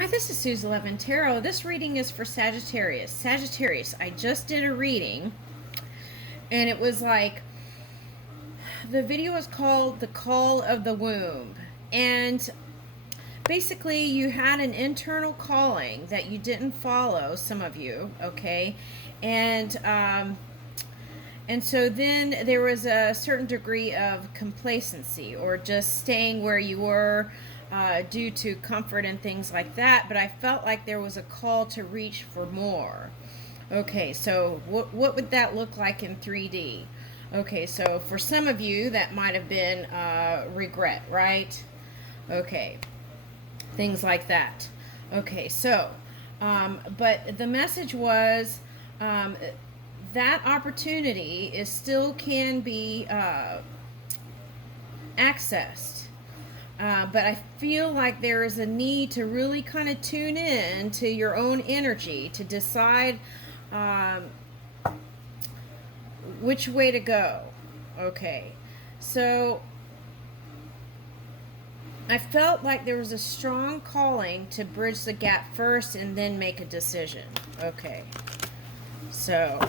Hi, this is Suze 11 Tarot. This reading is for Sagittarius. Sagittarius, I just did a reading, and it was like, the video was called The Call of the Womb. And basically, you had an internal calling that you didn't follow, some of you, okay? And so then there was a certain degree of complacency or just staying where you were due to comfort and things like that. But I felt like there was a call to reach for more. Okay, so what would that look like in 3D? Okay, so for some of you, that might have been regret, right? Okay, things like that. Okay, so, but the message was that opportunity is still can be accessed. But I feel like there is a need to really kind of tune in to your own energy to decide which way to go. Okay, so I felt like there was a strong calling to bridge the gap first and then make a decision. Okay, so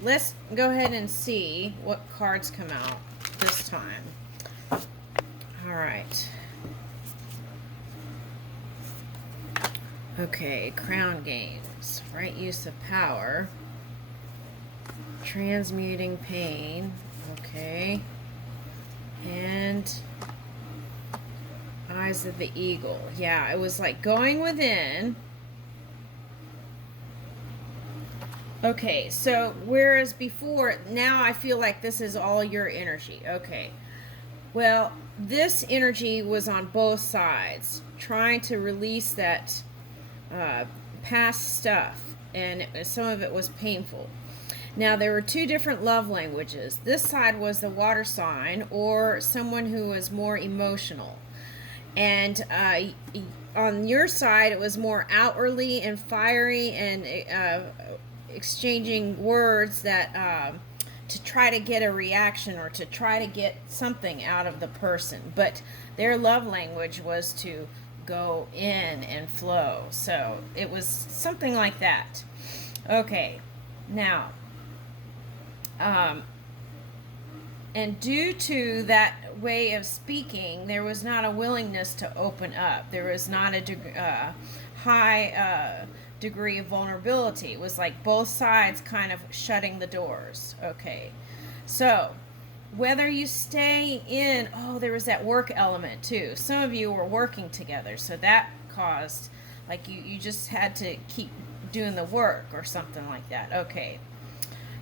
let's go ahead and see what cards come out this time. All right. Okay, Crown Games, right use of power, transmuting pain, okay, and Eyes of the Eagle. Yeah, it was like going within. Okay, so whereas before, now I feel like this is all your energy. Okay, well, this energy was on both sides, trying to release that past stuff, and some of it was painful. Now, there were two different love languages. This side was the water sign, or someone who was more emotional. And on your side, it was more outwardly and fiery and exchanging words that to try to get a reaction or to try to get something out of the person. But their love language was to go in and flow. So it was something like that. Okay, now, and due to that way of speaking, there was not a willingness to open up. There was not a high degree of vulnerability. It was like both sides kind of shutting the doors. Okay, so whether you stay in, there was that work element too. Some of you were working together, so that caused, like, you just had to keep doing the work or something like that. Okay,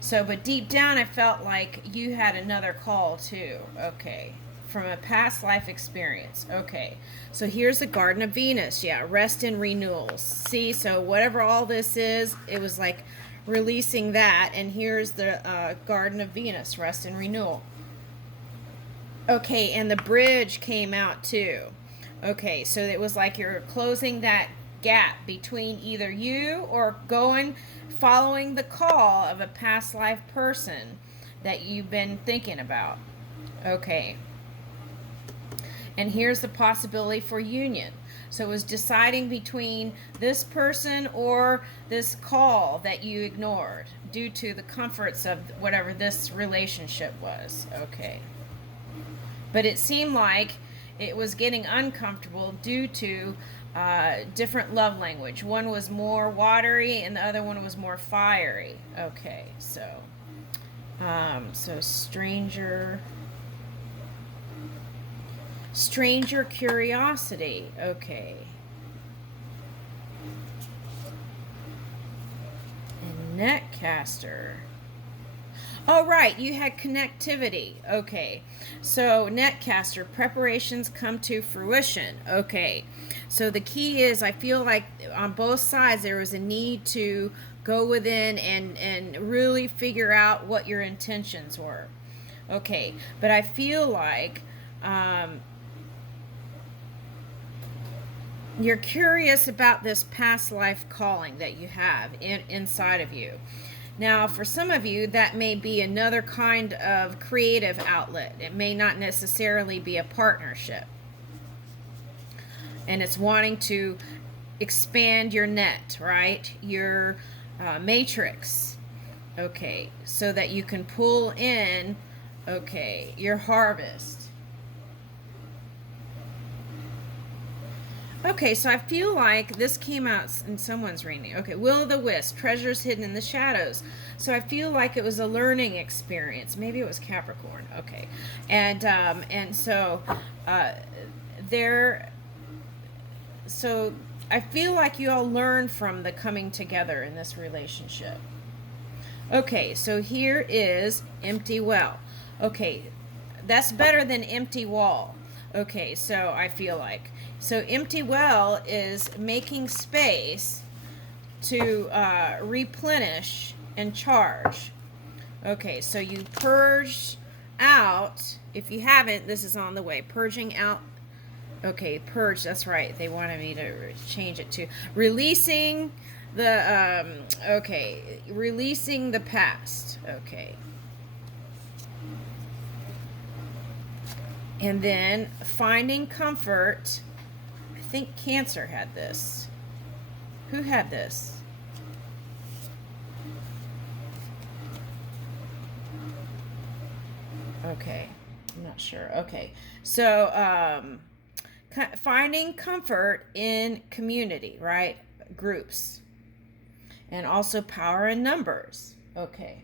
so, but deep down I felt like you had another call too. Okay, from a past life experience. Okay, so here's the Garden of Venus. Yeah, rest and renewals. See, so whatever all this is, it was like releasing that. And here's the Garden of Venus, rest and renewal. Okay, and the bridge came out too. Okay, so it was like you're closing that gap between either you or following the call of a past life person that you've been thinking about. Okay. And here's the possibility for union. So it was deciding between this person or this call that you ignored due to the comforts of whatever this relationship was. Okay. But it seemed like it was getting uncomfortable due to different love language. One was more watery and the other one was more fiery. Okay, so stranger curiosity. Okay. And netcaster. Oh, right, you had connectivity. Okay, so netcaster, preparations come to fruition. Okay, so the key is, I feel like on both sides there was a need to go within and really figure out what your intentions were. Okay, but I feel like you're curious about this past life calling that you have inside of you. Now, for some of you, that may be another kind of creative outlet. It may not necessarily be a partnership. And it's wanting to expand your net, right? Your matrix, okay, so that you can pull in, okay, your harvest. Okay, so I feel like this came out in someone's reading. Okay, Will-o'-the-wisp, treasures hidden in the shadows. So I feel like it was a learning experience. Maybe it was Capricorn. Okay, and so there. So I feel like you all learn from the coming together in this relationship. Okay, so here is empty well. Okay, that's better than empty wall. Okay, so I feel like. So empty well is making space to replenish and charge. Okay, so you purge out. If you haven't, this is on the way. Purging out. Okay, purge, that's right. They wanted me to change it to releasing the, okay, releasing the past. Okay. And then finding comfort. I think Cancer had this. Who had this? Okay, I'm not sure. Okay, so finding comfort in community, right? Groups. And also power in numbers. Okay.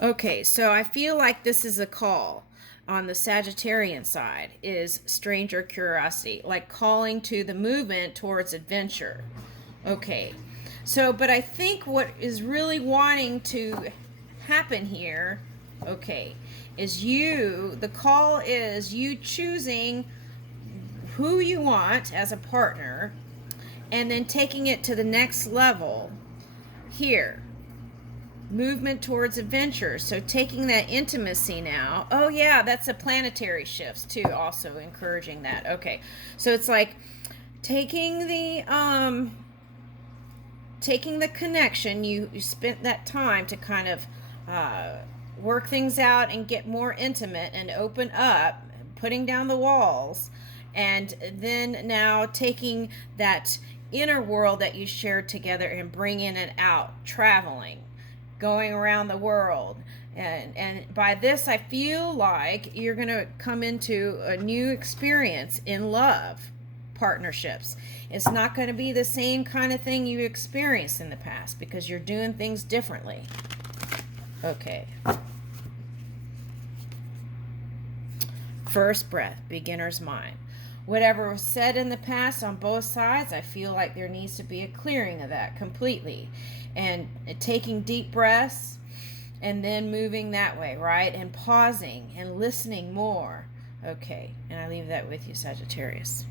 Okay, so I feel like this is a call on the Sagittarian side, is stranger curiosity, like calling to the movement towards adventure. Okay, so, but I think what is really wanting to happen here, okay, is the call is you choosing who you want as a partner and then taking it to the next level here. Movement towards adventure. So taking that intimacy now. Oh yeah, that's a planetary shifts too, also encouraging that. Okay. So it's like taking the connection, you spent that time to kind of work things out and get more intimate and open up, putting down the walls, and then now taking that inner world that you shared together and bringing it out, traveling, going around the world. And by this, I feel like you're going to come into a new experience in love partnerships. It's not going to be the same kind of thing you experienced in the past because you're doing things differently. Okay. First breath, beginner's mind. Whatever was said in the past on both sides, I feel like there needs to be a clearing of that completely. And taking deep breaths and then moving that way, right? And pausing and listening more. Okay, and I leave that with you, Sagittarius.